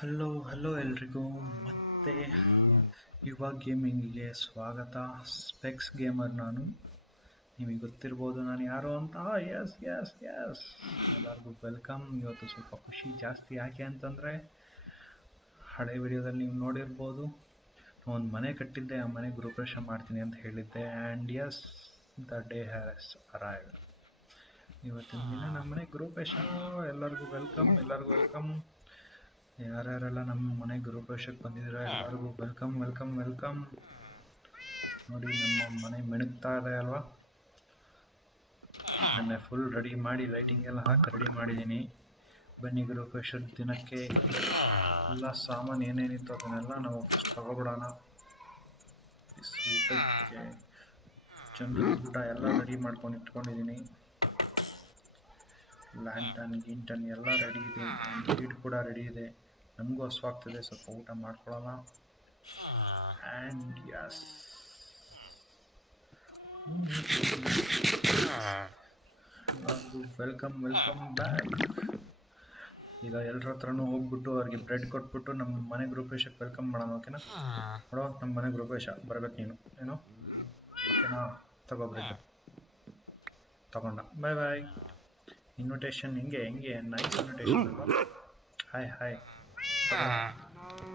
Hello hello ಎಲ್ರಿಗೂ ಮತ್ತೆ ಯುವ ಗೇಮಿಂಗಿಗೆ ಸ್ವಾಗತ. ಸ್ಪೆಕ್ಸ್ ಗೇಮರ್ ನಾನು. ನಿಮಗೆ ಗೊತ್ತಿರ್ಬೋದು ನಾನು ಯಾರು ಅಂತ. ಎಸ್ ಎಸ್ ಎಸ್ ಎಲ್ಲರಿಗೂ ವೆಲ್ಕಮ್. ಇವತ್ತು ಸ್ವಲ್ಪ ಖುಷಿ ಜಾಸ್ತಿ. ಯಾಕೆ ಅಂತಂದರೆ ಹಳೆ ವಿಡಿಯೋದಲ್ಲಿ ನೀವು ನೋಡಿರ್ಬೋದು, ಒಂದು ಮನೆ ಕಟ್ಟಿದ್ದೆ, ಆ ಮನೆ ಗೃಹಪ್ರವೇಶ ಮಾಡ್ತೀನಿ ಅಂತ ಹೇಳಿದ್ದೆ. And yes, the day has arrived. ಇವತ್ತಿನ ದಿನ ನಮ್ಮ ಮನೆ ಗೃಹಪ್ರವೇಶ. ಎಲ್ಲರಿಗೂ ವೆಲ್ಕಮ್. ಯಾರ್ಯಾರೆಲ್ಲ ನಮ್ಮ ಮನೆ ಗೃಹಪ್ರವೇಶಕ್ಕೆ ಬಂದಿದ್ದೀರಾ ಎಲ್ಲರಿಗೂ ವೆಲ್ಕಮ್ ವೆಲ್ಕಮ್ ವೆಲ್ಕಮ್. ನೋಡಿ ನಮ್ಮ ಮನೆ ಮಿಣುಕ್ತಾ ಇದೆ ಅಲ್ವಾ. ನನ್ನ ಫುಲ್ ರೆಡಿ ಮಾಡಿ ಲೈಟಿಂಗ್ ಎಲ್ಲ ಹಾಕಿ ರೆಡಿ ಮಾಡಿದ್ದೀನಿ. ಬನ್ನಿ ಗೃಹಪ್ರವೇಶದ ದಿನಕ್ಕೆ ಎಲ್ಲ ಸಾಮಾನು ಏನೇನಿತ್ತು ಅದನ್ನೆಲ್ಲ ನಾವು ಫಸ್ಟ್ ತಗೊಬಿಡೋಣ. ಊಟಕ್ಕೆ ಚಂದ್ರನ ಊಟ ಎಲ್ಲ ರೆಡಿ ಮಾಡ್ಕೊಂಡು ಇಟ್ಕೊಂಡಿದ್ದೀನಿ. ಲ್ಯಾಂಟನ್ ಗಿಂಟನ್ ಎಲ್ಲ ರೆಡಿ ಇದೆ, ಲೀಡ್ ಕೂಡ ರೆಡಿ ಇದೆ. ನಮಗೂ ಹಸುವಾಗ್ತದೆ, ಸ್ವಲ್ಪ ಊಟ ಮಾಡ್ಕೊಳ್ಳೋಣ. And yes, welcome back. ಈಗ ಎಲ್ಲರ ಹತ್ರನೂ ಹೋಗ್ಬಿಟ್ಟು ಅವ್ರಿಗೆ ಬ್ರೆಡ್ ಕೊಟ್ಬಿಟ್ಟು ನಮ್ಮ ಮನೆ ಗೃಹಪ್ರವೇಶಕ್ಕೆ ವೆಲ್ಕಮ್ ಮಾಡೋಣ. ಓಕೆನಾ? ನೋಡೋ, ನಮ್ಮ ಮನೆ ಗೃಹಪ್ರವೇಶ ಬರ್ಬೇಕು ನೀನು, ಏನು ಓಕೆನಾ? ತಗೋ ಬ್ರೆಡ್, ತಗೊಂಡ. ಬಾಯ್ ಬಾಯ್. ಇನ್ವಿಟೇಷನ್ ಹೆಂಗೆ ನೈಸ್ ಇನ್ವಿಟೇಷನ್ ಅಲ್ವಾ? ಹಾಯ್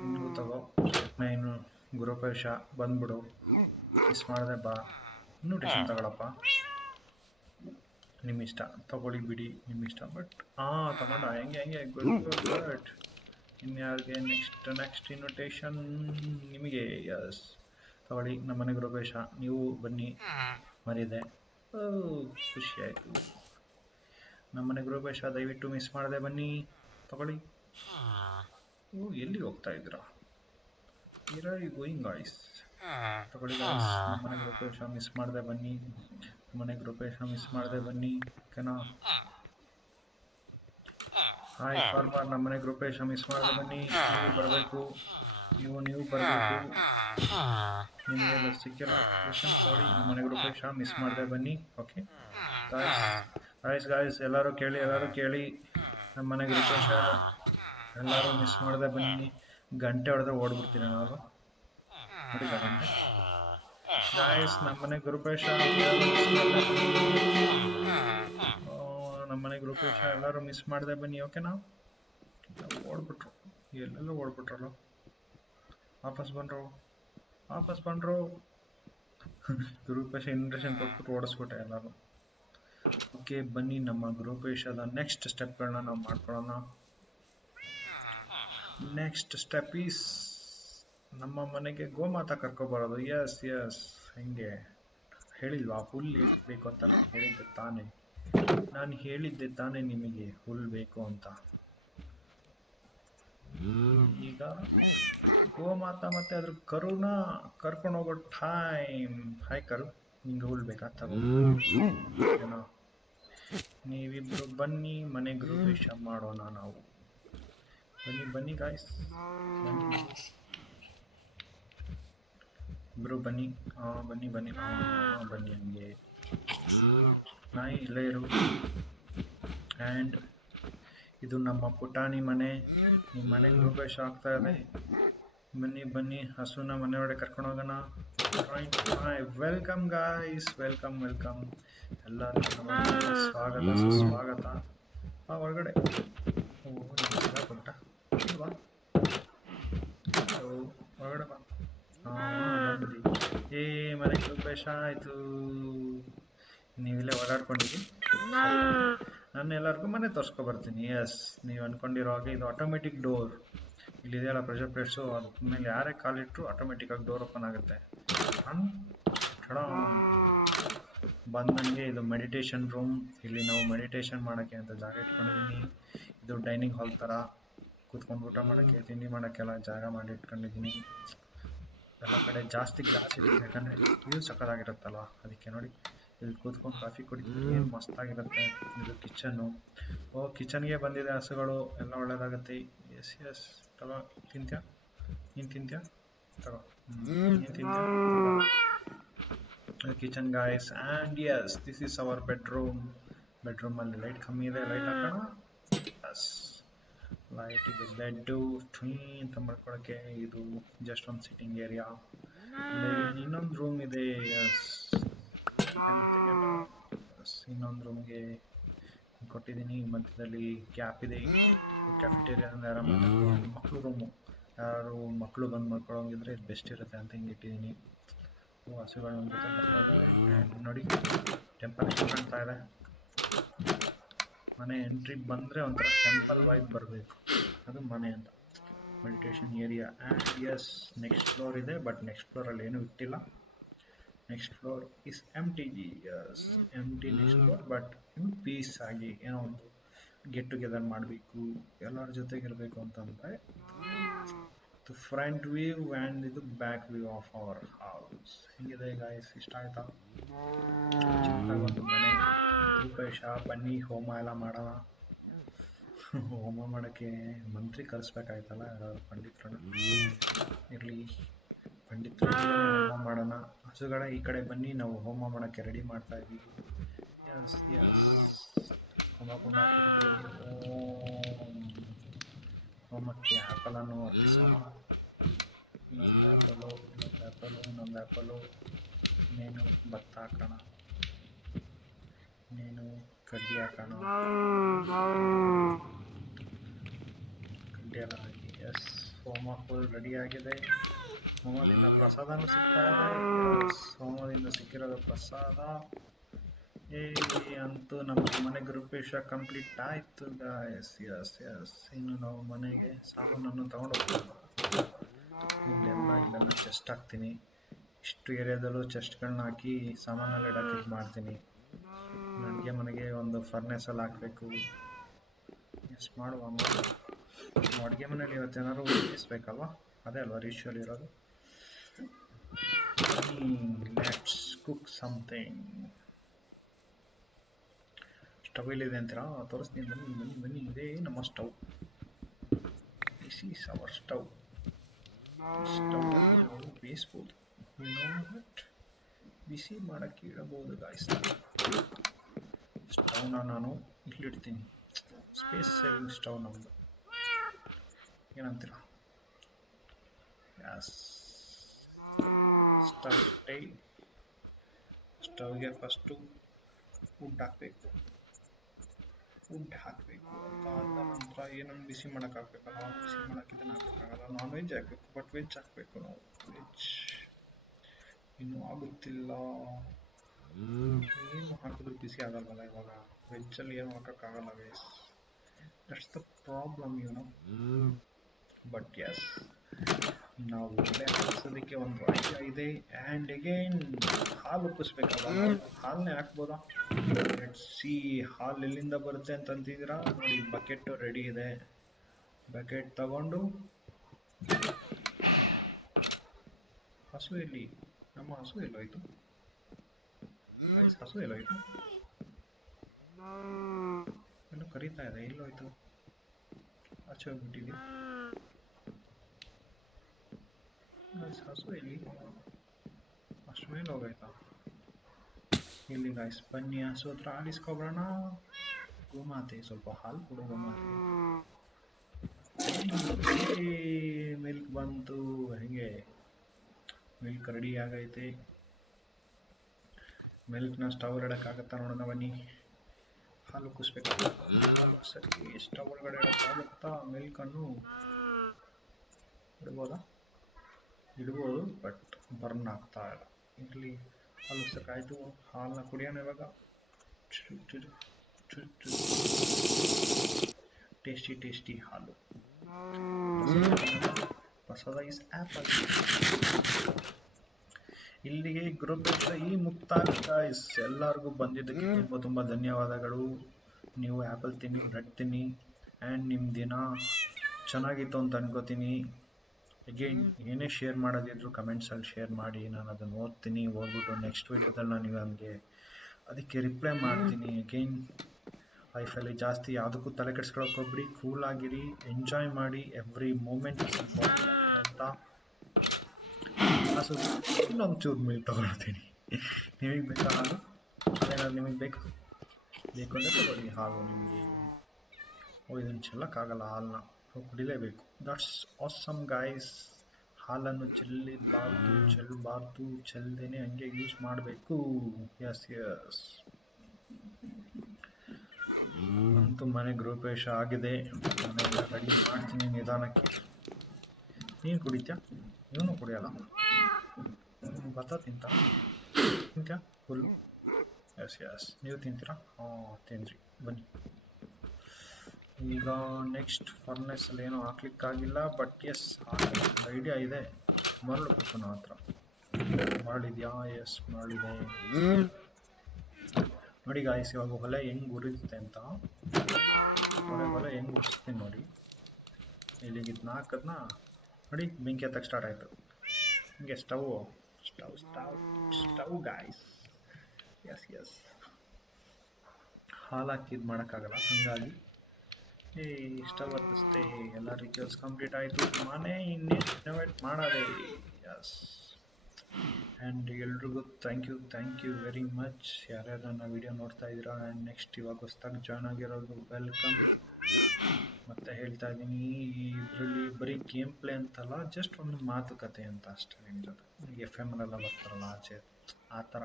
ನಿನಗೂ ತಗೋ. ಇನ್ನು ಗೃಹಪ್ರವೇಶ ಬಂದ್ಬಿಡು, ಮಿಸ್ ಮಾಡಿದೆ ಬಾ. ಇನ್ವಿಟೇಷನ್ ತಗೊಳಪ್ಪ, ನಿಮ್ಮ ಇಷ್ಟ, ತಗೊಳ್ಳಿ ಬಿಡಿ ನಿಮ್ಮ ಇಷ್ಟ. ಬಟ್ ತಗೊಂಡ. ಹೆಂಗೆ ಗುಡ್. ಇನ್ಯಾರಿಗೆ ನೆಕ್ಸ್ಟ್ ಇನ್ವಿಟೇಷನ್? ನಿಮಗೆ. ಯಸ್, ತಗೊಳ್ಳಿ. ನಮ್ಮ ಮನೆ ಗೃಹಪ್ರವೇಶ, ನೀವು ಬನ್ನಿ. ಮರಿದೆ, ಖುಷಿ ಆಯಿತು. ನಮ್ಮನೆ ಗೃಹಪ್ರವೇಶ ದಯವಿಟ್ಟು ಮಿಸ್ ಮಾಡದೆ ಬನ್ನಿ, ತಗೊಳ್ಳಿ. ಎಲ್ಲಿ ಹೋಗ್ತಾ ಇದ್ದೀರಾ? Where are you going guys? ತಗೊಳ್ಳಿ ಗಾಯ್ಸ್, ನಮ್ಮನೆ ಗೃಹಪ್ರವೇಶ ಮಿಸ್ ಮಾಡದೆ ಬನ್ನಿ. ನಮ್ಮನೆ ಗೃಹಪ್ರವೇಶ ಮಿಸ್ ಮಾಡದೆ ಬನ್ನಿ, ಓಕೆನಾ? ಹಾಯ್ ಫಾರ್ಮರ್, ನಮ್ಮನೆ ಗೃಹಪ್ರವೇಶ ಮಿಸ್ ಮಾಡದೆ ಬನ್ನಿ. ನೀವು ಬರಬೇಕು, ನೀವು ಬರಬೇಕು. ನಿಮಗೆ ಸಿಕ್ಕಿಲ್ಲ ತಗೊಳ್ಳಿ. ನಮ್ಮನೆ ಗೃಹಪ್ರವೇಶ ಮಿಸ್ ಮಾಡದೆ ಬನ್ನಿ. ಓಕೆ ಗಾಯ್ಸ್, ಎಲ್ಲರೂ ಕೇಳಿ. ನಮ್ಮನೆ ಗೃಹಪ್ರವೇಶ ಎಲ್ಲರೂ ಮಿಸ್ ಮಾಡದೆ ಬನ್ನಿ. ಗಂಟೆ ಹೊಡೆದ್ರೆ ಓಡ್ಬಿಡ್ತೀರ ನಾವು. ನೋಡಿ ಗಂಟೆ. ಗಾಯ್ಸ್, ನಮ್ಮನೆ ಗೃಹಪ್ರವೇಶ ನಮ್ಮನೆ ಗೃಹಪ್ರವೇಶ ಎಲ್ಲರೂ ಮಿಸ್ ಮಾಡದೆ ಬನ್ನಿ, ಓಕೆನಾ? ಓಡ್ಬಿಟ್ರು, ಎಲ್ಲೆಲ್ಲೂ ಓಡ್ಬಿಟ್ರಲ್ಲ. ವಾಪಸ್ ಬಂದ್ರು. ಗೃಹಪ್ರವೇಶ ಇನ್ವಿಟೇಷನ್ ಕೊಟ್ಬಿಟ್ಟು ಓಡಿಸ್ಬಿಟ್ಟೆ ಎಲ್ಲರೂ. ಓಕೆ, ಬನ್ನಿ ನಮ್ಮ ಗೃಹಪ್ರವೇಶದ ನೆಕ್ಸ್ಟ್ ಸ್ಟೆಪ್ಗಳನ್ನ ನಾವು ಮಾಡ್ಕೊಳ್ಳೋಣ. ನೆಕ್ಸ್ಟ್ ಸ್ಟೆಪ್ ಈಸ್ ನಮ್ಮ ಮನೆಗೆ ಗೋಮಾತಾ ಕರ್ಕೊಬರೋದು. ಎಸ್ ಹೆಂಗೆ ಹೇಳಿಲ್ವಾ? ಹುಲ್ ಬೇಕು ಅಂತ ನಾನು ಹೇಳಿದ್ದೆ ತಾನೇ ನಿಮಗೆ ಹುಲ್ ಬೇಕು ಅಂತ. ಈಗ ಗೋಮಾತಾ ಮತ್ತೆ ಅದ್ರ ಕರುನ ಕರ್ಕೊಂಡು ಹೋಗೋ ಟೈಮ್. ಹಾಯ್ ಕರು, ನಿಂಗೆ ಹುಲ್ ಬೇಕಾ? ತಗೋ. ನೀವಿಬ್ರು ಬನ್ನಿ, ಮನೆ ಗೃಹಪ್ರವೇಶ ಮಾಡೋಣ ನಾವು. ಬನ್ನಿ ಗಾಯ್ಸ್, ಇಬ್ರು ಬನ್ನಿ. ಬನ್ನಿ ಹಂಗೆ. ನಾಯಿ ಇಲ್ಲೇ ಇರು. ಆ್ಯಂಡ್ ಇದು ನಮ್ಮ ಪುಟಾಣಿ ಮನೆ. ನಿಮ್ಮ ಮನೆ ಗೃಹಪ್ರವೇಶ ಆಗ್ತಾ ಇದೆ. ಬನ್ನಿ, ಹಸುನ ಮನೆ ಒಳಗೆ ಕರ್ಕೊಂಡು ಹೋಗೋಣ. Welcome guys, welcome. ಎಲ್ಲರೂ ಸ್ವಾಗತ. ಹೊರಗಡೆ ಹೊರಗಡೆ ಬಾ. ಮನೆ ಗೃಹಪ್ರವೇಶ ಆಯ್ತು. ನೀವಿಲ್ಲೇ ಓಡಾಡ್ಕೊಂಡಿದ್ದೀನಿ. ನಾನು ಎಲ್ಲರಿಗೂ ಮನೆ ತೋರಿಸ್ಕೊಬರ್ತೀನಿ. ಎಸ್, ನೀವು ಅನ್ಕೊಂಡಿರೋ ಹಾಗೆ ಇದು ಆಟೋಮೆಟಿಕ್ ಡೋರ್. ಇಲ್ಲಿದೆಯಲ್ಲ ಪ್ರೆಷರ್ ಪ್ಲೇಟ್ಸು, ಅದ್ರ ಮೇಲೆ ಯಾರೇ ಕಾಲಿಟ್ಟರು ಆಟೋಮೆಟಿಕ್ಕಾಗಿ ಡೋರ್ ಓಪನ್ ಆಗುತ್ತೆ. ಬಂದಂಗೆ ಇದು ಮೆಡಿಟೇಷನ್ ರೂಮ್. ಇಲ್ಲಿ ನಾವು ಮೆಡಿಟೇಷನ್ ಮಾಡೋಕ್ಕೆ ಅಂತ ಜಾಗ ಇಟ್ಕೊಂಡಿದ್ದೀನಿ. ಇದು ಡೈನಿಂಗ್ ಹಾಲ್ ಥರ, ಕೂತ್ಕೊಂಡು ಊಟ ಮಾಡೋಕ್ಕೆ, ತಿಂಡಿ ಮಾಡೋಕ್ಕೆಲ್ಲ ಜಾಗ ಮಾಡಿ ಇಟ್ಕೊಂಡಿದ್ದೀನಿ. ಎಲ್ಲ ಕಡೆ ಜಾಸ್ತಿ ಗ್ಲಾಸ್ ಇರುತ್ತೆ, ಯಾಕಂದರೆ ವ್ಯೂ ಸಕ್ಕತ್ತಾಗಿರುತ್ತಲ್ವ, ಅದಕ್ಕೆ. ನೋಡಿ, ಇಲ್ಲಿ ಕೂತ್ಕೊಂಡು ಕಾಫಿ ಕುಡಿತೀನಿ, ಏನು ಮಸ್ತಾಗಿರುತ್ತೆ. ಇದು ಕಿಚನ್ನು. ಕಿಚನ್ಗೆ ಬಂದಿದೆ ಹಸುಗಳು, ಎಲ್ಲ ಒಳ್ಳೇದಾಗುತ್ತೆ. ಎಸ್ ತಗೋ. ನೀನು ತಿಂತ್ಯಾ? ತಗೋ. ನೀನು ತಿಂತ್ಯಾ? Kitchen guys. And yes, this is our ಬೆಡ್ರೂಮಲ್ಲಿ ಲೈಟ್ ಕಮ್ಮಿ ಇದೆ, ಲೈಟ್ ಹಾಕೋಣ. ಎಸ್, ಲೈಟ್ ಇದು ಬೆಡ್ಡು ಟ್ವೀ ಅಂತ ಮಾಡ್ಕೊಳಕ್ಕೆ. ಇದು ಜಸ್ಟ್ ಒಂದು ಸಿಟ್ಟಿಂಗ್ ಏರಿಯಾ. ಇನ್ನೊಂದು ರೂಮ್ ಇದೆ. ಇನ್ನೊಂದು ರೂಮ್ಗೆ ಕೊಟ್ಟಿದ್ದೀನಿ. ಮಧ್ಯದಲ್ಲಿ ಗ್ಯಾಪ್ ಇದೆ. ಕ್ಯಾಫೆಟೇರಿಯಾ ಮಕ್ಕಳು ರೂಮು, ಯಾರು ಮಕ್ಕಳು ಬಂದು ಮಾಡ್ಕೊಳ್ಳೋಂಗಿದ್ರೆ ಇದು ಬೆಸ್ಟ್ ಇರುತ್ತೆ ಅಂತ ಹಿಂಗೆ ಇಟ್ಟಿದ್ದೀನಿ. ಹಸುಗಳು ನಮ್ಮ ಜೊತೆ ಬರ್ತಾ ಇದ್ದಾವೆ. ನೋಡಿ ಟೆಂಪಲ್ ಕಾಣ್ತಾ ಇದೆ. ಮನೆ ಎಂಟ್ರಿ ಬಂದರೆ ಒಂಥರ ಟೆಂಪಲ್ ವೈಬ್ ಬರಬೇಕು, ಅದು ಮನೆ ಅಂತ. Meditation area. And yes, next floor ಇದೆ, ಬಟ್ ನೆಕ್ಸ್ಟ್ ಫ್ಲೋರಲ್ಲಿ ಏನೂ ಇಟ್ಟಿಲ್ಲ. Next floor is empty. Yes, empty next floor, but peace ಆಗಿ ಏನೋ ಒಂದು ಗೆಟ್ ಟುಗೆದರ್ ಮಾಡಬೇಕು, ಎಲ್ಲರ ಜೊತೆಗಿರಬೇಕು ಅಂತಂದರೆ ಇದು ಫ್ರಂಟ್ ವ್ಯೂ ಆ್ಯಂಡ್ ಇದು back view of our house. ಹೆಂಗಿದೆ ಗಾಯ್ಸ್, ಇಷ್ಟ ಆಯ್ತಾ? ಚಿಕ್ಕದಾಗೊಂದು ಮನೆ. ರೂಪೇಶ ಬನ್ನಿ ಹೋಮ ಎಲ್ಲ ಮಾಡೋಣ. ಹೋಮ ಮಾಡೋಕ್ಕೆ ಮಂತ್ರಿ ಕರೆಸ್ಬೇಕಾಯ್ತಲ್ಲ, ಯಾರಾದ್ರು ಪಂಡಿತರನ್ನು. ಇರಲಿ, ಪಂಡಿತರು ಹೋಮ ಮಾಡೋಣ. ಹಸುಗಳ ಈ ಕಡೆ ಬನ್ನಿ, ನಾವು ಹೋಮ ಮಾಡೋಕ್ಕೆ ರೆಡಿ ಮಾಡ್ತಾ ಇದ್ದೀವಿ. ಎಸ್ ಎಸ್, ಹೋಮ ಕುಂಡ ಹೋಮಕ್ಕೆ ಆ್ಯಪಲನ್ನು ಅರ್ಪಿಸೋಣ. ಇನ್ನೊಂದು ಆ್ಯಪಲು. ಇನ್ನೇನು ಭತ್ತ ಹಾಕೋಣ, ಇನ್ನೇನು ಕಡ್ಡಿ ಹಾಕೋಣ. ಕಡ್ಡಿ ಎಲ್ಲ ಹಾಕಿ. ಎಸ್, ಹೋಮ ಫುಲ್ ರೆಡಿ ಆಗಿದೆ. ಹೋಮದಿಂದ ಪ್ರಸಾದನೂ ಸಿಗ್ತಾ ಇದೆ. ಹೋಮದಿಂದ ಸಿಕ್ಕಿರೋದು ಪ್ರಸಾದ. ಅಂತೂ ನಮ್ಮ ಮನೆ ಗೃಹಪ್ರವೇಶ ಕಂಪ್ಲೀಟ್ ಆಯಿತು ಗಾಯ್ಸ್. ಎಸ್, ಇನ್ನು ನಾವು ಮನೆಗೆ ಸಾಮಾನನ್ನು ತಗೊಂಡು ಹೋಗ್ತೀವಿ. ಇಲ್ಲೆಲ್ಲ ಚೆಸ್ಟ್ ಹಾಕ್ತೀನಿ. ಇಷ್ಟು ಏರಿಯಾದಲ್ಲೂ ಚೆಸ್ಟ್ಗಳನ್ನ ಹಾಕಿ ಸಾಮಾನೆಲ್ಲ ಇಡೋಕ್ಕೆ ಇದು ಮಾಡ್ತೀನಿ. ಅಡುಗೆ ಮನೆಗೆ ಒಂದು ಫರ್ನೆಸಲ್ಲಿ ಹಾಕಬೇಕು. ಎಸ್, ಮಾಡುವ. ಅಡುಗೆ ಮನೇಲಿ ಇವತ್ತೇನಾದ್ರು ಉಳಿಸ್ಬೇಕಲ್ವ, ಅದೇ ಅಲ್ವಾ ರಿಚುವಲ್ ಇರೋದು. Let's cook something. ಸ್ಟವ್ ಎಲ್ಲಿದೆ ಅಂತೀರಾ? ತೋರಿಸ್ತೀನಿ, ಬನ್ನಿ. ಇದೇ ನಮ್ಮ stove. This is our stove. ಸ್ಟವಲ್ಲಿ ನಾವು ಬೇಯಿಸ್ಬೋದು, ಬಿಸಿ ಮಾಡೋಕ್ಕೆ ಇಡಬಹುದು ಗಾಯ್ಸ್. ಸ್ಟವ್ನ ನಾನು ಇಲ್ಲಿಡ್ತೀನಿ. ಸ್ಪೇಸ್ ಸೇವಿಂಗ್ ಸ್ಟವ್ ನಮ್ಮದು, ಏನಂತೀರಾ? ಎಸ್, ಸ್ಟವ್ಗೆ ಫಸ್ಟು ವುಡ್ ಹಾಕಬೇಕು. ಅದಾದ ನಂತರ ಏನನ್ನು ಬಿಸಿ ಮಾಡೋಕೆ ಹಾಕಬೇಕಲ್ಲ, ಬಿಸಿ ಮಾಡೋಕ್ಕೆ ಇದನ್ನು ಹಾಕೋಕ್ಕಾಗಲ್ಲ. ನಾನ್ ವೆಜ್ ಹಾಕಬೇಕು, ಬಟ್ ವೆಜ್ ಹಾಕಬೇಕು ನಾವು. ವೆಜ್ ಇನ್ನೂ ಆಗುತ್ತಿಲ್ಲ. ಏನು ಹಾಕಿದ್ರು ಬಿಸಿ ಆಗಲ್ವಲ್ಲ ಇವಾಗ. ವೆಜ್ಜಲ್ಲಿ ಏನು ಹಾಕೋಕ್ಕಾಗಲ್ಲ ways. That's the problem but yes, ನಾವು ಒಳ್ಳೆ ಹಾಕ್ಸೋದಕ್ಕೆ ಒಂದು ಐಡಿಯಾ ಇದೆ. ಆ್ಯಂಡ್ ಅಗೇನ್ ಹಾಲು ಉಪ್ಪಿಸ್ಬೇಕಲ್ಲ, ಹಾಲನ್ನೇ ಹಾಕ್ಬೋದಾ? ಸಿ, ಹಾಲು ಎಲ್ಲಿಂದ ಬರುತ್ತೆ ಅಂತಂತಿದ್ದೀರಾ? ನೋಡಿ, ಬಕೆಟ್ ರೆಡಿ ಇದೆ. ಬಕೆಟ್ ತಗೊಂಡು, ಹಸು ಎಲ್ಲಿ? ನಮ್ಮ ಹಸು ಎಲ್ಲೋಯ್ತು? ಹಸು ಎಲ್ಲೋಯ್ತು? ಎಲ್ಲೋ ಕರೀತಾ ಇದೆ, ಎಲ್ಲೋಯ್ತು? ಆಚೆ ಹೋಗ್ಬಿಟ್ಟಿದ್ವಿ. ಹಸು ಎಲ್ಲಿ? ಅಷ್ಟು ಮೇಲೆ ಹೋಗಾಯ್ತಾ? ಇಲ್ಲಿ ಗಾಯ್ಸ್, ಬನ್ನಿ ಹಸು ಹತ್ರ ಆಡಿಸ್ಕೊಬ್ರೋಣ. ಗೋಮಾತೆ, ಸ್ವಲ್ಪ ಹಾಲು ಕೊಡು ಗೋಮಾತೆ. ಮಿಲ್ಕ್ ಬಂತು. ಹೆಂಗೆ ಮಿಲ್ಕ್ ರೆಡಿ ಆಗೈತೆ. ಮಿಲ್ಕ್ನ ಸ್ಟವ್ ಇಡೋಕ್ಕಾಗತ್ತಾ ನೋಡೋಣ ಬನ್ನಿ. ಹಾಲು ಕುಸ್ಬೇಕಾಗುತ್ತೆ. ಹಾಲು ಸರಿ, ಸ್ಟವ್ ಒಳಗಡೆ ಇಡೋಕ್ಕಾಗುತ್ತಾ? ಮಿಲ್ಕನ್ನು ಇಡ್ಬೋದು, ಬಟ್ ಬರ್ನ್ ಆಗ್ತಾ ಇಲ್ಲ. ಇರಲಿ, ಹಾಲು ಉಸಕಾಯ್ತು. ಹಾಲನ್ನ ಕುಡಿಯೋಣ ಇವಾಗ. ಟೇಸ್ಟಿ ಹಾಲು. ಪ್ರಸಾದ ಇಸ್ ಆ್ಯಪಲ್. ಇಲ್ಲಿಗೆ ಗೃಹಪ್ರವೇಶ ಈ ಮುಕ್ತಾಯ ಗಾಯ್ಸ್. ಎಲ್ಲರಿಗೂ ಬಂದಿದ್ದಕ್ಕೆ ತುಂಬ ಧನ್ಯವಾದಗಳು. ನೀವು ಆ್ಯಪಲ್ ತಿನ್ನಿ, ಬ್ರೆಡ್ ತಿನ್ನಿ, ಆ್ಯಂಡ್ ನಿಮ್ಮ ದಿನ ಚೆನ್ನಾಗಿತ್ತು ಅಂತ ಅನ್ಕೋತೀನಿ. ಅಗೇನ್, ಏನೇ ಶೇರ್ ಮಾಡೋದಿದ್ರು ಕಮೆಂಟ್ಸಲ್ಲಿ ಶೇರ್ ಮಾಡಿ, ನಾನು ಅದನ್ನು ಓದ್ತೀನಿ. ಓದ್ಬಿಟ್ಟು ನೆಕ್ಸ್ಟ್ ವೀಡಿಯೋದಲ್ಲಿ ನಾನು ನನಗೆ ಅದಕ್ಕೆ ರಿಪ್ಲೈ ಮಾಡ್ತೀನಿ. ಅಗೇನ್, ಲೈಫಲ್ಲಿ ಜಾಸ್ತಿ ಯಾವುದಕ್ಕೂ ತಲೆ ಕೆಡಿಸ್ಕೊಳ್ಳೋಕೆ ಹೋಗ್ಬಿಡಿ. ಕೂಲಾಗಿರಿ, ಎಂಜಾಯ್ ಮಾಡಿ. ಎವ್ರಿ ಮೂಮೆಂಟ್ ಇಸ್ ಇಂಪಾರ್ಟೆಂಟ್ ಅಂತ. ಇನ್ನೊಂದು ಚೂರು ಮಿಲ್ಕ್ ತೊಗೊಳ್ತೀನಿ. ನಿಮಗೆ ಬೇಕಾ ಹಾಲು? ಅದೇನಾದ್ರು ನಿಮಗೆ ಬೇಕು ಅಂದರೆ ತಗೊಳ್ಳಿ ಹಾಲು. ನಿಮಗೆ ಇದನ್ನು ಚೆಲ್ಲಕ್ಕಾಗಲ್ಲ ಹಾಲನ್ನ. ಕುಡಿಲೇಬೇಕು. That's awesome guys. ಹಾಲನ್ನು ಚೆಲ್ಲಬಾರ್ದು, ಚೆಲ್ಲದೇನೆ ಹಂಗೆ ಯೂಸ್ ಮಾಡಬೇಕು. Yes yes. ಅಂತೂ ಮನೆ ಗೃಹಪ್ರವೇಶ ಆಗಿದೆ. ಮನೆಯೆಲ್ಲ ರೆಡಿ ಮಾಡ್ತೀನಿ ನಿಧಾನಕ್ಕೆ. ನೀನು ಕುಡಿತ್ಯಾ? ಇವನು ಕುಡಿಯಲ್ಲ. ಭತ್ತ ತಿಂತ್ಯಾ ಫುಲ್ಲು? S S. ನೀವು ತಿಂತೀರಾ? ತಿನ್ರಿ ಬನ್ನಿ. ಈಗ ನೆಕ್ಸ್ಟ್ ಫರ್ನೆಸಲ್ಲಿ ಏನೂ ಹಾಕ್ಲಿಕ್ಕಾಗಿಲ್ಲ, ಬಟ್ ಎಸ್ ಒಂದು ಐಡಿಯಾ ಇದೆ. ಮರಳು ಬೇಕು ನನ್ನ ಹತ್ರ. ಮರಳಿದ್ಯಾ? ಎಸ್ ಮರಳಿದೆ. ನೋಡಿ ಗಾಯ್ಸ್, ಇವಾಗ ಒಲೆ ಹೆಂಗೆ ಉರಿಯುತ್ತೆ ಅಂತ. ಒಲೆ ಹೆಂಗೆ ಉರಿಸ್ತೀನಿ ನೋಡಿ. ಇಲ್ಲಿಗೆ ಇದನ್ನ ಹಾಕದ್ನ ನೋಡಿ, ಬೆಂಕಿ ಹತ್ತಕ್ಕೆ ಸ್ಟಾರ್ಟ್ ಆಯಿತು. ಹಿಂಗೆ ಸ್ಟವ್ ಗಾಯ್ಸ್. ಎಸ್. ಹಾಲು ಹಾಕಿ ಇದು ಮಾಡೋಕ್ಕಾಗಲ್ಲ, ಹಾಗಾಗಿ ಸ್ಟವ್ ಹತ್ತಿಸ್ತೆ. ಎಲ್ಲ ರಿಚುವಲ್ಸ್ ಕಂಪ್ಲೀಟ್ ಆಯಿತು. ಮನೆ ಇನ್ನೇನು ರಿನೋವೇಟ್ ಮಾಡೋದೆ. ಎಸ್. ಆ್ಯಂಡ್ ಎಲ್ರಿಗೂ ಥ್ಯಾಂಕ್ ಯು ವೆರಿ ಮಚ್. ಯಾರ್ಯಾರು ನನ್ನ ವಿಡಿಯೋ ನೋಡ್ತಾ ಇದ್ದೀರಾ ಆ್ಯಂಡ್ ನೆಕ್ಸ್ಟ್ ಇವಾಗ ಹೊಸ್ದಾಗಿ ಜಾಯ್ನ್ ಆಗಿರೋದು ವೆಲ್ಕಮ್. ಮತ್ತೆ ಹೇಳ್ತಾ ಇದ್ದೀನಿ, ಇದರಲ್ಲಿ ಬರೀ ಗೇಮ್ ಪ್ಲೇ ಅಂತಲ್ಲ, ಜಸ್ಟ್ ಒಂದು ಮಾತುಕತೆ ಅಂತ ಅಷ್ಟೇ ನಿಮ್ಮ ಜೊತೆ. FM ಅಲ್ಲೆಲ್ಲ ಬರ್ತಾರಲ್ಲ ಆಚೆ, ಆ ಥರ.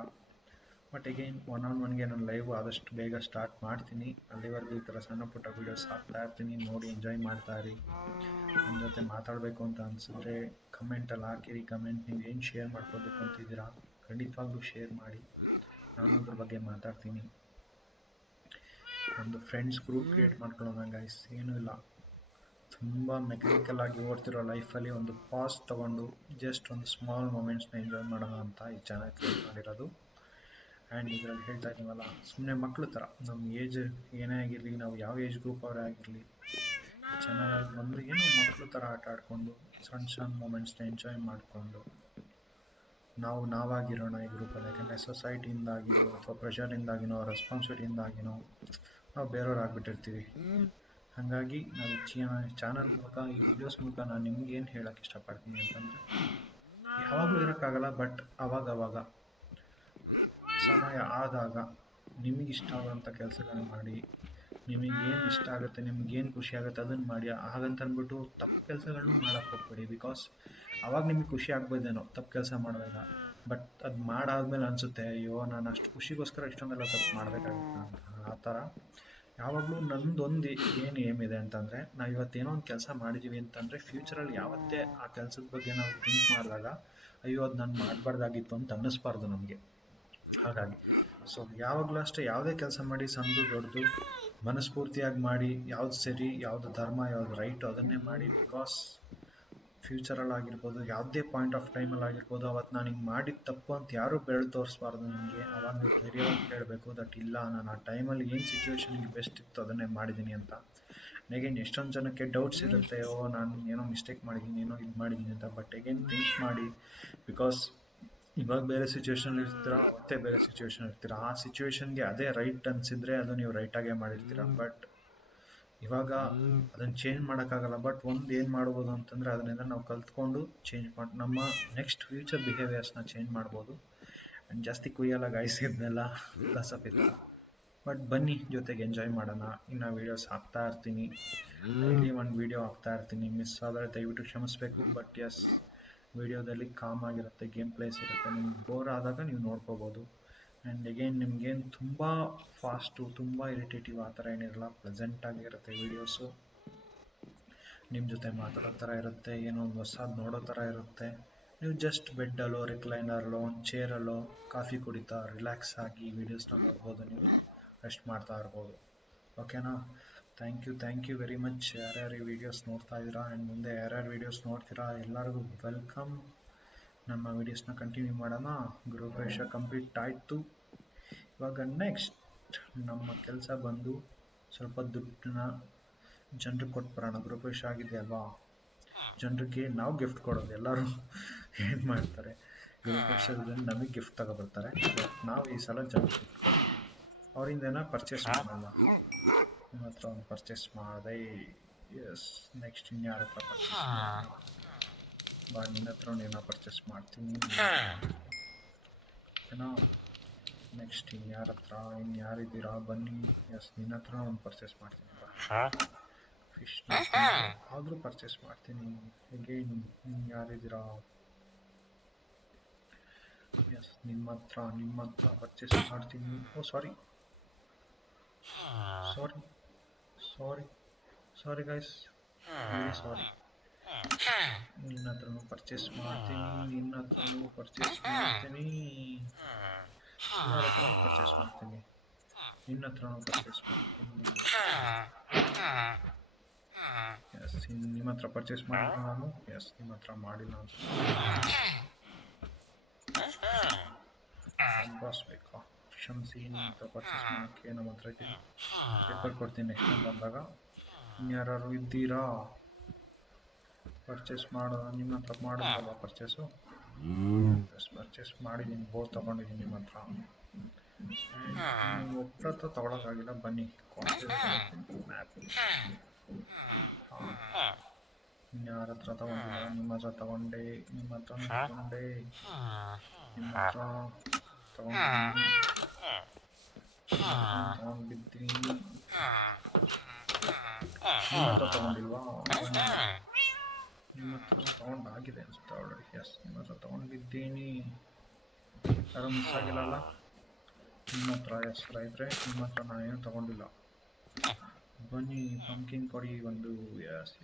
ಬಟ್ ಅಗೈನ್ ಒನ್ಗೆ ನಾನು ಲೈವ್ ಆದಷ್ಟು ಬೇಗ ಸ್ಟಾರ್ಟ್ ಮಾಡ್ತೀನಿ. ಅಲ್ಲಿವರೆಗೂ ಈ ಥರ ಸಣ್ಣ ಪುಟ್ಟ ವೀಡಿಯೋಸ್ ಹಾಕ್ತಾ ಇರ್ತೀನಿ, ನೋಡಿ ಎಂಜಾಯ್ ಮಾಡ್ತಾ ಇರಿ. ನನ್ನ ಜೊತೆ ಮಾತಾಡಬೇಕು ಅಂತ ಅನಿಸಿದ್ರೆ ಕಮೆಂಟಲ್ಲಿ ಹಾಕಿರಿ. ಕಮೆಂಟ್ ನೀವು ಏನು ಶೇರ್ ಮಾಡ್ಕೋಬೇಕು ಅಂತಿದ್ದೀರಾ ಖಂಡಿತವಾಗ್ಲೂ ಶೇರ್ ಮಾಡಿ, ನಾನು ಅದ್ರ ಬಗ್ಗೆ ಮಾತಾಡ್ತೀನಿ. ಒಂದು ಫ್ರೆಂಡ್ಸ್ ಗ್ರೂಪ್ ಕ್ರಿಯೇಟ್ ಮಾಡ್ಕೊಳ್ಳೋಣ ಗೈಸ್. ಏನೂ ಇಲ್ಲ, ತುಂಬ ಮೆಕ್ಯಾನಿಕಲ್ ಆಗಿ ಓಡ್ತಿರೋ ಲೈಫಲ್ಲಿ ಒಂದು ಪಾಸ್ ತೊಗೊಂಡು ಜಸ್ಟ್ ಒಂದು ಸ್ಮಾಲ್ ಮೂಮೆಂಟ್ಸ್ನ ಎಂಜಾಯ್ ಮಾಡೋಣ ಅಂತ ಈ ಚಾನಲ್ ಕ್ರಿಯೇಟ್ ಮಾಡಿರೋದು. ಆ್ಯಂಡ್ ಇದರಲ್ಲಿ ಹೇಳ್ತಾ ಇದ್ದೀವಲ್ಲ, ಸುಮ್ಮನೆ ಮಕ್ಕಳು ಥರ ನಮ್ಮ ಏಜ್ ಏನೇ ಆಗಿರಲಿ, ನಾವು ಯಾವ ಏಜ್ ಗ್ರೂಪ್ ಅವರೇ ಆಗಿರಲಿ, ಚಾನಲಲ್ಲಿ ಬಂದು ಏನೋ ಮಕ್ಕಳು ಥರ ಆಟ ಆಡಿಕೊಂಡು ಸಣ್ಣ ಮೂಮೆಂಟ್ಸ್ನ ಎಂಜಾಯ್ ಮಾಡಿಕೊಂಡು ನಾವಾಗಿರೋಣ ಈ ಗ್ರೂಪಲ್ಲಿ. ಯಾಕಂದರೆ ಸೊಸೈಟಿಯಿಂದಾಗಿನೋ ಅಥವಾ ಪ್ರೆಷರಿಂದಾಗಿನೋ ರೆಸ್ಪಾನ್ಸಿಬಿಲಿಟಿಯಿಂದಾಗಿನೋ ನಾವು ಬೇರೆಯವ್ರು ಆಗಿಬಿಟ್ಟಿರ್ತೀವಿ. ಹಾಗಾಗಿ ನಾವು ಚಾನಲ್ ಮೂಲಕ, ಈ ವಿಡಿಯೋಸ್ ಮೂಲಕ ನಾನು ನಿಮ್ಗೆ ಏನು ಹೇಳೋಕ್ಕೆ ಇಷ್ಟಪಡ್ತೀನಿ ಅಂತಂದರೆ, ಯಾವಾಗಲೂ ಇರೋಕ್ಕಾಗಲ್ಲ, ಬಟ್ ಅವಾಗವಾಗ ಸಮಯ ಆದಾಗ ನಿಮಗಿಷ್ಟ ಆಗೋಂಥ ಕೆಲಸಗಳನ್ನ ಮಾಡಿ, ನಿಮಗೇನು ಇಷ್ಟ ಆಗುತ್ತೆ, ನಿಮಗೇನು ಖುಷಿ ಆಗುತ್ತೆ ಅದನ್ನು ಮಾಡಿ. ಹಾಗಂತ ಅಂದ್ಬಿಟ್ಟು ತಪ್ಪು ಕೆಲಸಗಳನ್ನೂ ಮಾಡೋಕ್ಕೆ ಹೋಗ್ಬೇಡಿ. ಬಿಕಾಸ್ ಅವಾಗ ನಿಮಗೆ ಖುಷಿ ಆಗ್ಬೋದೇನೋ ತಪ್ಪು ಕೆಲಸ ಮಾಡಿದಾಗ, ಬಟ್ ಅದು ಮಾಡಾದ್ಮೇಲೆ ಅನಿಸುತ್ತೆ, ಅಯ್ಯೋ ನಾನು ಅಷ್ಟು ಖುಷಿಗೋಸ್ಕರ ಇಷ್ಟೊಂದೆಲ್ಲ ತಪ್ಪು ಮಾಡಬೇಕಾಗುತ್ತೆ ಅಂತ. ಆ ಥರ ಯಾವಾಗಲೂ ನಂದೊಂದು ಏನು ಏಮಿದೆ ಅಂತಂದರೆ, ನಾವು ಇವತ್ತೇನೋ ಒಂದು ಕೆಲಸ ಮಾಡಿದ್ದೀವಿ ಅಂತಂದರೆ ಫ್ಯೂಚರಲ್ಲಿ ಯಾವತ್ತೇ ಆ ಕೆಲಸದ ಬಗ್ಗೆ ನಾವು ಥಿಂಕ್ ಮಾಡಿದಾಗ ಅಯ್ಯೋ ಅದು ನಾನು ಮಾಡಬಾರ್ದಾಗಿತ್ತು ಅಂತ ಅನ್ನಿಸ್ಬಾರ್ದು ನಮಗೆ. ಹಾಗಾಗಿ ಯಾವಾಗಲೂ ಅಷ್ಟೇ, ಯಾವುದೇ ಕೆಲಸ ಮಾಡಿ, ಸಣ್ಣದು ದೊಡ್ಡದು ಮನಸ್ಫೂರ್ತಿಯಾಗಿ ಮಾಡಿ, ಯಾವ್ದು ಸರಿ, ಯಾವುದು ಧರ್ಮ, ಯಾವುದು ರೈಟು ಅದನ್ನೇ ಮಾಡಿ. ಬಿಕಾಸ್ ಫ್ಯೂಚರಲ್ಲಿ ಆಗಿರ್ಬೋದು, ಯಾವುದೇ ಪಾಯಿಂಟ್ ಆಫ್ ಟೈಮಲ್ಲಿ ಆಗಿರ್ಬೋದು, ಅವತ್ತು ನಾನು ಹಿಂಗೆ ಮಾಡಿದ ತಪ್ಪು ಅಂತ ಯಾರೂ ಬೆಳೆದು ತೋರಿಸ್ಬಾರ್ದು ನಿಮಗೆ. ಅವಾಗ ನೀವು ಧೈರ್ಯವಾಗಿ ಹೇಳಬೇಕು ದಟ್ ಇಲ್ಲ, ನಾನು ಆ ಟೈಮಲ್ಲಿ ಏನು ಸಿಚುವೇಶನ್ಗೆ ಬೆಸ್ಟ್ ಇತ್ತು ಅದನ್ನೇ ಮಾಡಿದ್ದೀನಿ ಅಂತ. ಅಗೇನ್ ಎಷ್ಟೊಂದು ಜನಕ್ಕೆ ಡೌಟ್ಸ್ ಇರುತ್ತೆ, ನಾನು ಏನೋ ಮಿಸ್ಟೇಕ್ ಮಾಡಿದ್ದೀನಿ, ಏನೋ ಇದು ಮಾಡಿದ್ದೀನಿ ಅಂತ. ಬಟ್ ಅಗೇನ್ ಥಿಂಕ್ ಮಾಡಿ, ಬಿಕಾಸ್ ಇವಾಗ ಬೇರೆ ಸಿಚುವೇಶನ್ ಇರ್ತೀರಾ, ಅವತ್ತೇ ಬೇರೆ ಸಿಚುವೇಶನ್ ಇರ್ತೀರಾ. ಆ ಸಿಚುವೇಶನ್ಗೆ ಅದೇ ರೈಟ್ ಅನಿಸಿದ್ರೆ ಅದು ನೀವು ರೈಟಾಗೇ ಮಾಡಿರ್ತೀರ. ಬಟ್ ಇವಾಗ ಅದನ್ನು ಚೇಂಜ್ ಮಾಡೋಕ್ಕಾಗಲ್ಲ. ಬಟ್ ಒಂದು ಏನು ಮಾಡ್ಬೋದು ಅಂತಂದರೆ, ಅದರಿಂದ ನಾವು ಕಲ್ತ್ಕೊಂಡು ಚೇಂಜ್ ಮಾಡಿ ನಮ್ಮ ನೆಕ್ಸ್ಟ್ ಫ್ಯೂಚರ್ ಬಿಹೇವಿಯರ್ಸ್ನ ಚೇಂಜ್ ಮಾಡ್ಬೋದು. ಆ್ಯಂಡ್ ಜಾಸ್ತಿ ಕುಯ್ಯಲ್ಲ ಗಾಯಿಸಿದ್ನೆಲ್ಲ ಫಿಲಾಸಫಿ ಥರ. ಬಟ್ ಬನ್ನಿ ಜೊತೆಗೆ ಎಂಜಾಯ್ ಮಾಡೋಣ. ಇನ್ನು ವೀಡಿಯೋಸ್ ಹಾಕ್ತಾ ಇರ್ತೀನಿ, ಡೈಲಿ ಒಂದು ವೀಡಿಯೋ ಹಾಕ್ತಾ ಇರ್ತೀನಿ. ಮಿಸ್ ಆದರೆ ದಯವಿಟ್ಟು ಕ್ಷಮಿಸಬೇಕು. ಬಟ್ ಎಸ್, ವೀಡಿಯೋದಲ್ಲಿ ಕಾಮ್ ಆಗಿರುತ್ತೆ, ಗೇಮ್ ಪ್ಲೇಸ್ ಇರುತ್ತೆ. ನಿಮ್ಗೆ ಬೋರ್ ಆದಾಗ ನೀವು ನೋಡ್ಕೋಬೋದು. ಆ್ಯಂಡ್ ಅಗೇನ್ ನಿಮ್ಗೇನು ತುಂಬ ಫಾಸ್ಟು, ತುಂಬ ಇರಿಟೇಟಿವ್ ಆ ಥರ ಏನಿರಲ್ಲ, ಪ್ಲೆಸೆಂಟಾಗಿರುತ್ತೆ ವೀಡಿಯೋಸು. ನಿಮ್ಮ ಜೊತೆ ಮಾತಾಡೋ ಥರ ಇರುತ್ತೆ, ಏನೋ ಒಂದು ಹೊಸದು ನೋಡೋ ಥರ ಇರುತ್ತೆ. ನೀವು ಜಸ್ಟ್ ಬೆಡ್ಡಲ್ಲೋ, ರಿಕ್ಲೈನರಲ್ಲೋ, ಒಂದು ಚೇರಲ್ಲೋ ಕಾಫಿ ಕುಡಿತಾ ರಿಲ್ಯಾಕ್ಸ್ ಆಗಿ ವೀಡಿಯೋಸ್ನ ನೋಡ್ಬೋದು. ನೀವು ರೆಸ್ಟ್ ಮಾಡ್ತಾ ಇರ್ಬೋದು. ಓಕೆನಾ? Thank you very much. ಯಾರ್ಯಾರು ಈ ವಿಡಿಯೋಸ್ ನೋಡ್ತಾ ಇದ್ದೀರಾ ಆ್ಯಂಡ್ ಮುಂದೆ ಯಾರ್ಯಾರು ವೀಡಿಯೋಸ್ ನೋಡ್ತೀರಾ ಎಲ್ಲರಿಗೂ ವೆಲ್ಕಮ್. ನಮ್ಮ ವೀಡಿಯೋಸ್ನ ಕಂಟಿನ್ಯೂ ಮಾಡೋಣ. ಗೃಹಪ್ರವೇಶ ಕಂಪ್ಲೀಟ್ ಆಯಿತು. ಇವಾಗ ನೆಕ್ಸ್ಟ್ ನಮ್ಮ ಕೆಲಸ ಬಂದು ಸ್ವಲ್ಪ ದುಡ್ಡನ್ನ ಜನರಿಗೆ ಕೊಟ್ಬರೋಣ. ಗೃಹಪ್ರವೇಶ ಆಗಿದೆ ಅಲ್ವಾ, ಜನರಿಗೆ ನಾವು ಗಿಫ್ಟ್ ಕೊಡೋದು. ಎಲ್ಲರೂ ಏನು ಮಾಡ್ತಾರೆ, ಗೃಹಪ್ರವೇಶದಲ್ಲಿ ನಮಗೆ ಗಿಫ್ಟ್ ತಗೊಬರ್ತಾರೆ. ಬಟ್ ನಾವು ಈ ಸಲ ಜನರಿಗೆ ಗಿಫ್ಟ್ ಕೊಡ್ತೀವಿ. ಅವರಿಂದ ಏನೋ ಪರ್ಚೇಸ್ ಮಾಡೋಣ. ನಿಮ್ಮ ಹತ್ರ ಒಂದು ಪರ್ಚೇಸ್ ಮಾಡಿದೆ. ಎಸ್, ನೆಕ್ಸ್ಟ್ ಇನ್ಯಾರ ಹತ್ರ ಪರ್ಚೇಸ್ ಬಾ, ನಿನ್ನ ಹತ್ರ ಏನೋ ಪರ್ಚೇಸ್ ಮಾಡ್ತೀನಿ. ಓಕೆನಾ? ನೆಕ್ಸ್ಟ್ ಇನ್ಯಾರ ಹತ್ರ, ಇನ್ಯಾರಿದ್ದೀರಾ ಬನ್ನಿ. ಎಸ್, ನಿನ್ನ ಹತ್ರ ಒಂದು ಪರ್ಚೇಸ್ ಮಾಡ್ತೀನಿ ಬಾ. ಫಿಶ್ ಆದರೂ ಪರ್ಚೇಸ್ ಮಾಡ್ತೀನಿ. ಅಗೇನ್ ಯಾರಿದ್ದೀರಾ? ಎಸ್, ನಿಮ್ಮ ಹತ್ರ ಪರ್ಚೇಸ್ ಮಾಡ್ತೀನಿ. ಓ ಸಾರಿ ಗೈಸ್, ವೆರಿ ಸಾರಿ. ನಿನ್ನ ಹತ್ರನೂ ಪರ್ಚೇಸ್ ಮಾಡ್ತೀನಿ. ಎಲ್ಲರ ಹತ್ರನೂ ಪರ್ಚೇಸ್ ಮಾಡ್ತೀನಿ. ನಿನ್ನ ಹತ್ರನೂ ಪರ್ಚೇಸ್ ಮಾಡ್ತೀನಿ. ಎಸ್, ನಿಮ್ಮ ಹತ್ರ ಪರ್ಚೇಸ್ ಮಾಡಿಲ್ಲ ನಾನು. ಎಸ್, ನಿಮ್ಮ ಹತ್ರ ಮಾಡಿಲ್ಲ ಬಾಸ್ ಬೇಕಾ? ಕ್ಷಮಿಸಿ, ನಿಮ್ಮ ಹತ್ರ ಪರ್ಚೇಸ್ ಮಾಡೋಕ್ಕೆ ನಮ್ಮ ಹತ್ರ ಇದ್ದೀನಿ. ಪೇಪರ್ ಕೊಡ್ತೀನಿ ನೆಕ್ಸ್ಟ್ ಟೈಮ್ ಬಂದಾಗ. ಇನ್ಯಾರು ಇದ್ದೀರಾ? ಪರ್ಚೇಸ್ ನಿಮ್ಮ ಹತ್ರ ಮಾಡೋದಲ್ಲ ಪರ್ಚೇಸು? ಪರ್ಚೇಸ್ ಮಾಡಿದ್ದೀನಿ, ಬೋರ್ಡ್ ತೊಗೊಂಡಿದ್ದೀನಿ ನಿಮ್ಮ ಹತ್ರ. ನೀವು ಒಬ್ಬರ ಹತ್ರ ತೊಗೊಳಕ್ಕಾಗಿಲ್ಲ, ಬನ್ನಿ ಮ್ಯಾಪ್. ಇನ್ಯಾರ ಹತ್ರ ತಗೊಂಡಿಲ್ಲ? ನಿಮ್ಮ ಹತ್ರ ತಗೊಂಡೆ. ನಿಮ್ಮ ಹತ್ರ ತಗೊಂಡಿದ್ದೀನಿ. ನಿಮ್ಮ ಹತ್ರ ತಗೊಂಡಿಲ್ವಾ? ನಿಮ್ಮ ಹತ್ರ ತಗೊಂಡಾಗಿದೆ ಅನ್ಸುತ್ತೆ ಆಲ್ರೆಡಿ. ಎಸ್, ನಿಮ್ಮ ಹತ್ರ ತಗೊಂಡಿದ್ದೀನಿ. ಯಾರು ಮಿಸ್ ಆಗಿಲ್ಲಲ್ಲ? ನಿಮ್ಮ ಹತ್ರ ಹೆಸರ ಇದ್ರೆ ನಿಮ್ಮ ಹತ್ರ ನಾನೇನು ತಗೊಂಡಿಲ್ಲ. ಬನ್ನಿ, ಪಂಕಿನ್ ಕೊಡಿ ಒಂದು. ಎಸ್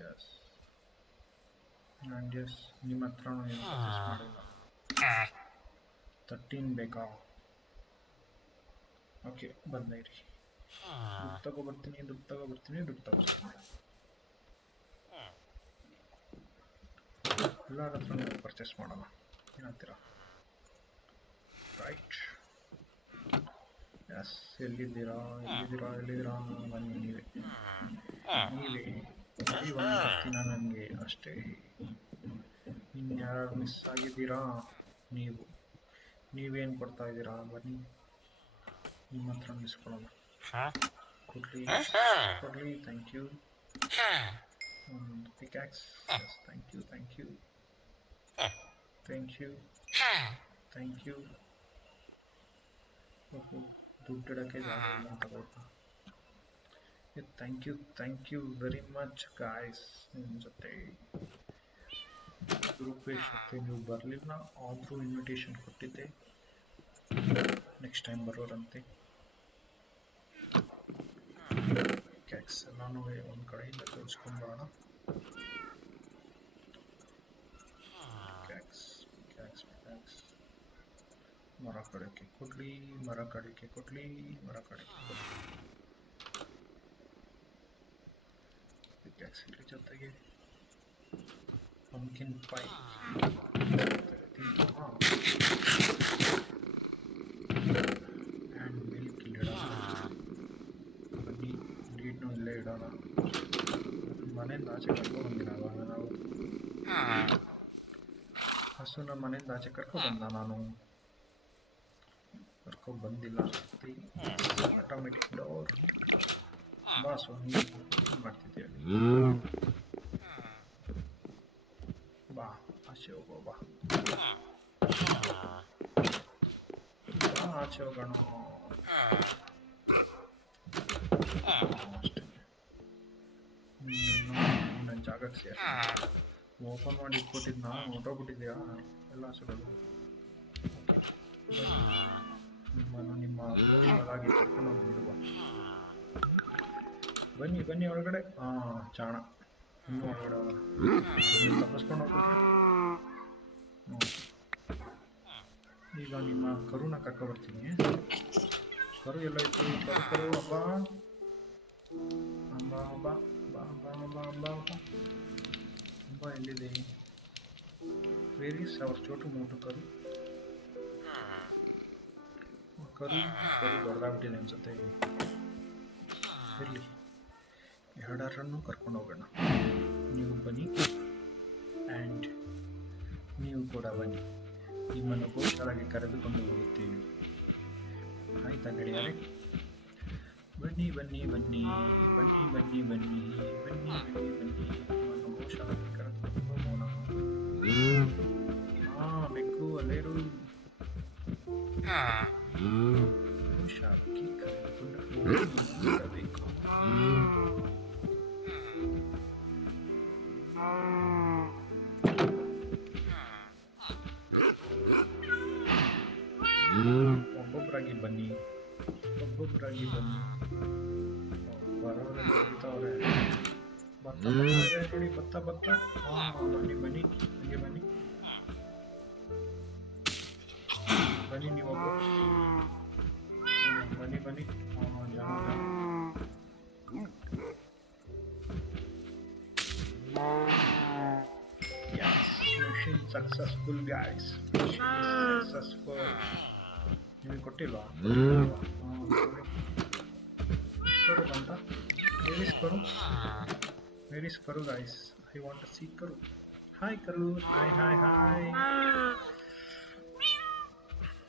ಆ್ಯಂಡ್ ಎಸ್, ನಿಮ್ಮ ಹತ್ರ ಏನು ಪರ್ಚೇಸ್ ಮಾಡಿಲ್ಲ. 13 ಬೇಕಾ? ಓಕೆ, ಬಂದೈರಿ. ದುಡ್ಡು ತಗೊಬರ್ತೀನಿ. ಎಲ್ಲರ ಹತ್ರ ಪರ್ಚೇಸ್ ಮಾಡೋಣ, ಏನಂತೀರಾ? ರೈಟ್. ಎಸ್, ಎಲ್ಲಿದ್ದೀರಾ? ಬನ್ನಿ, ನೀವೇ ಬರೀ ಒಂದು ಬರ್ತೀನ ನನಗೆ ಅಷ್ಟೇ. ಇನ್ಯಾರು ಮಿಸ್ ಆಗಿದ್ದೀರಾ? ನೀವೇನು ಕೊಡ್ತಾ ಇದ್ದೀರಾ? ಬನ್ನಿ, ನಿಮ್ಮ ಹತ್ರ ಮಿಸ್ಕೊಳ್ಳೋಣ. ಕೊಡ್ಲಿ. Thank you. ಒಂದು ಪಿಕ್ಯಾಕ್ಸ್. S, thank you. ಓಹೋ, ದುಡ್ಡು ಇಡೋಕ್ಕೆ ಜಾಗ ಇಲ್ಲ ಅಂತ ಕೊಡ್ತಾ. Thank you very much guys. ನಿಮ್ಮ ಜೊತೆ ರೂಪೇಶ್ ಜೊತೆ ನೀವು ಬರಲಿಲ್ಲ, ಆದರೂ ಇನ್ವಿಟೇಷನ್ ಕೊಟ್ಟಿದ್ದೆ. Next time ಬರೋರಂತೆ. ಕ್ಯಾಕ್ಸ್ ಎಲ್ಲನೂ ಒಂದು ಕಡೆಯಿಂದ ತೋರಿಸ್ಕೊಂಬರೋಣ. ಕ್ಯಾಕ್ಸ್ ಮರ ಕಡಿಕೆ ಕೊಡ್ಲಿ. ಕ್ಯಾಕ್ಸ್ ಇದ್ರ ಜೊತೆಗೆ ಪಂಕಿನ್ ಪೈ ಆ್ಯಂಡ್ ಮಿಲ್ಕ್ ಇಲ್ಲಿಡೋಣ. ಬನ್ನಿ, ಲೀಡ್ನು ಇಲ್ಲೇ ಇಡೋಣ. ಮನೆಯಿಂದ ಆಚೆ ಕರ್ಕೊಂಡ್ಬಂದಿರಲ್ಲ ನಾವು. ಹಸುನ ಮನೆಯಿಂದ ಆಚೆ ಕರ್ಕೊಬಂದ ನಾನು? ಕರ್ಕೊಬಂದಿಲ್ಲ. Automatic door. ಬಾಸು, ನೀವು ಏನು ಮಾಡ್ತಿದ್ದೀಯ? ಬಾ, ಆಚೆ ಹೋಗೋ. ಬಾ ಆಚೆ ಹೋಗೋಣ. ಅಷ್ಟೇ, ನನ್ನ ಜಾಗಕ್ಕೆ ಸೇರಿ ಓಪನ್ ಮಾಡಿ ಇಟ್ಕೊಟ್ಟಿದ್ನ ಹೊಟ್ಟೋಗ್ಬಿಟ್ಟಿದ್ಯಾ ಎಲ್ಲ ಸುಡೋದು. ನಿಮ್ಮ ಬೋರ್ಡಿಂಗ್ ಕರ್ಕೊಂಡು ಹೋಗ್ಬಿಡುವ. ಬನ್ನಿ ಒಳಗಡೆ. ಚಾಣ ಇನ್ನೂ ಒಳಗಡೆ ಹೋಗೋಣ. ತಪ್ಪಿಸ್ಕೊಂಡು ಹೋಗ್ಬಿಟ್ರೆ ಈಗ ನಿಮ್ಮ ಕರುನ ಕರ್ಕೊಬರ್ತೀನಿ. ಕರು ಎಲ್ಲ ಇತ್ತು? ಕರು ಹಬ್ಬ ಎಲ್ಲಿದೆ? ವೇರ್ ಈಸ್ ಅವರ್ ಚೋಟು ಮೋಟು ಕರು ದೊಡ್ಡದಾಗ್ಬಿಟ್ಟಿದೆ ಅನ್ಸುತ್ತೆ. ಇರಲಿ, ಎರಡರನ್ನು ಕರ್ಕೊಂಡು ಹೋಗೋಣ. ನೀವು ಬನ್ನಿ ಆ್ಯಂಡ್ ನೀವು ಕೂಡ ಬನ್ನಿ. ನಿಮ್ಮನ್ನು ಗೋಶಾಲೆಗೆ ಕರೆದುಕೊಂಡು ಹೋಗುತ್ತೇವೆ. ಆಯ್ತಾ ಗೆಳೆಯರೇ? ಬನ್ನಿ. ನಿಮ್ಮನ್ನು ಗೋಶಾಲೆಗೆ ಕರೆದುಕೊಂಡು ಹೋಗೋಣ. ಬೆಕ್ಕು ಅಲ್ಲೇರು. ಗೋಶಾಲೆಗೆ ಕರೆದುಕೊಂಡು ಹೋಗಬೇಕು. ಒಬ್ಬೊಬ್ಬರಾಗಿ ಬನ್ನಿ, ಒಬ್ಬೊಬ್ಬರಾಗಿ ಬನ್ನಿ. ಬರೋರೆಲ್ಲ ಬರ್ತಾವ್ರೆ, ಬರ್ತಾ ನೋಡಿ, ಬರ್ತಾ ಬನ್ನಿ ಬನ್ನಿ, ಹಂಗೆ ಬನ್ನಿ ಬನ್ನಿ ನೀವೊಬ್ಬ, ಬನ್ನಿ ಬನ್ನಿ. ಜನ ಮಿಷನ್ ಸಕ್ಸಸ್ಫುಲ್ ಗಾಯ್ಸ್, ಸಕ್ಸಸ್ಫುಲ್. ನಿಮಗೆ ಕೊಟ್ಟಿಲ್ವಾ? ಕರು ಬಂತ, ವೇರ್ ಇಸ್ ಕರು guys? I want to see ಕರು. ಹಾಯ್ ಕರು, ಹಾಯ್ ಹಾಯ್ ಹಾಯ್.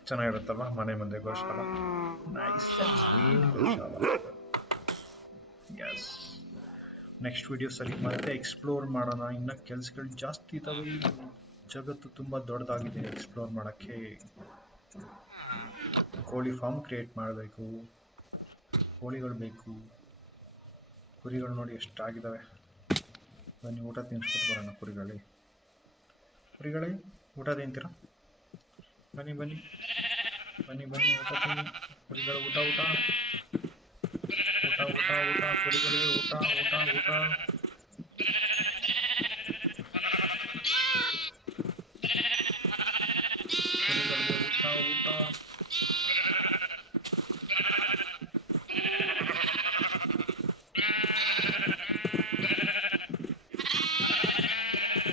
ಚೆನ್ನಾಗಿರುತ್ತಲ್ವ ಮನೆ ಮುಂದೆ ಗೋಶಾಲ? ನೈಸ್, ಗೋಶಾಲ. ಎಸ್, ನೆಕ್ಸ್ಟ್ ವಿಡಿಯೋಸಲ್ಲಿ ಮತ್ತೆ ಎಕ್ಸ್ಪ್ಲೋರ್ ಮಾಡೋಣ. ಇನ್ನು ಕೆಲಸಗಳು ಜಾಸ್ತಿ ಇದ್ದಾವೆ. ಜಗತ್ತು ತುಂಬ ದೊಡ್ಡದಾಗಿದೆ, ಎಕ್ಸ್ಪ್ಲೋರ್ ಮಾಡೋಕ್ಕೆ. ಕೋಳಿ ಫಾರ್ಮ್ ಕ್ರಿಯೇಟ್ ಮಾಡಬೇಕು, ಕೋಳಿಗಳು ಬೇಕು, ಕುರಿಗಳು ನೋಡಿ ಎಷ್ಟಾಗಿದ್ದಾವೆ. ಬನ್ನಿ ಊಟ ತಿನ್ಸ್ಬಿಟ್ಟು ಬರೋಣ. ಕುರಿಗಳೇ ಊಟ ತಿಂತೀರಾ? ಬನ್ನಿ ಬನ್ನಿ ಬನ್ನಿ ಬನ್ನಿ, ಊಟ ತಿನ್ನಿ ಕುರಿಗಳು. ಊಟ ಊಟ ಊಟ ಊಟ ಊಟ, ಕುರಿಗಳಿಗೆ ಊಟ ಊಟ ಊಟ. ಕುರಿಗಳಿಗೆ ಊಟ ಊಟ.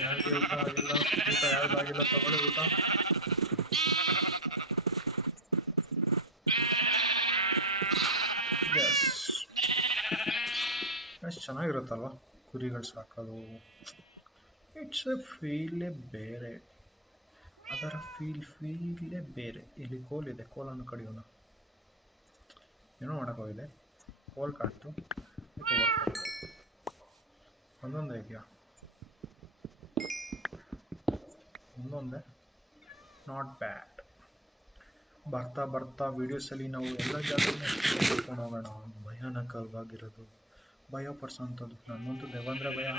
ಯಾರಿಗೆ ಊಟ ಆಗಿಲ್ಲ? ಊಟ ಯಾವ್ದಾಗಿಲ್ಲ ತಗೊಳ್ಳಿ ಊಟ. ಎಷ್ಟು ಚೆನ್ನಾಗಿರುತ್ತಲ್ವ ಕುರಿಗಳು ಸಾಕೋದು. ಇಟ್ಸ್ ಎ ಫೀಲೇ ಬೇರೆ, ಅದರ ಫೀಲೇ ಬೇರೆ. ಇಲ್ಲಿ ಕೋಲಿದೆ, ಕೋಲನ್ನು ಕಡಿಯೋಣ. ಏನೋ ಮಾಡೋಕ್ಕೋಗಿದೆ, ಕೋಲ್ ಕಾಣ್ತು. ಒಂದೊಂದೇ ಇದೆಯಾ? ಒಂದೊಂದೇ, ನಾಟ್ ಬ್ಯಾಡ್. ಬರ್ತಾ ಬರ್ತಾ ವಿಡಿಯೋಸಲ್ಲಿ ನಾವು ಎಲ್ಲ ಜಾಗವನ್ನು ಕರ್ಕೊಂಡು ಹೋಗೋಣ. ಭಯಾನಕವಾಗಿರೋದು, ಭಯ ಪಡಿಸೋಂಥದ್ದು. ನನ್ನಂತೂ ದೆವ್ವ ಅಂದರೆ ಭಯ.